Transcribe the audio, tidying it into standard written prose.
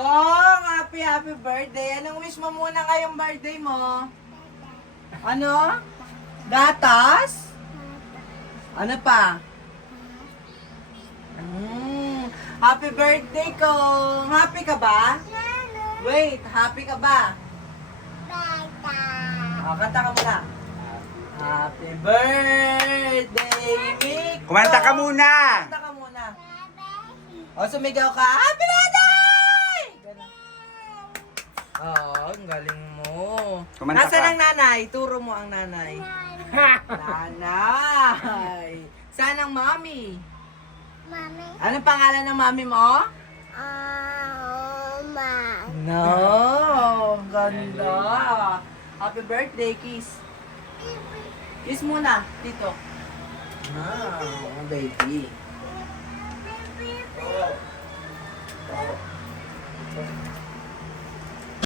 Kong, happy birthday. Anong wish mo muna ngayong birthday mo? Ano? Gatas? Ano pa? Happy birthday, Kong. Happy ka ba? Wait, happy ka ba? Kanta ka muna. Happy birthday, Mick. Kumanta ka muna. Kanta ka muna. O, sumigaw ka. Happy birthday! Ganun. Oh, ang galing mo. Kumanta Nasaan ka. ang nanay? Turo mo ang nanay. Nanay. Saan ang mommy? Mami. Anong pangalan ng mommy mo? Oma. No, ganda. Happy birthday, kiss. Kiss muna, dito. Baby.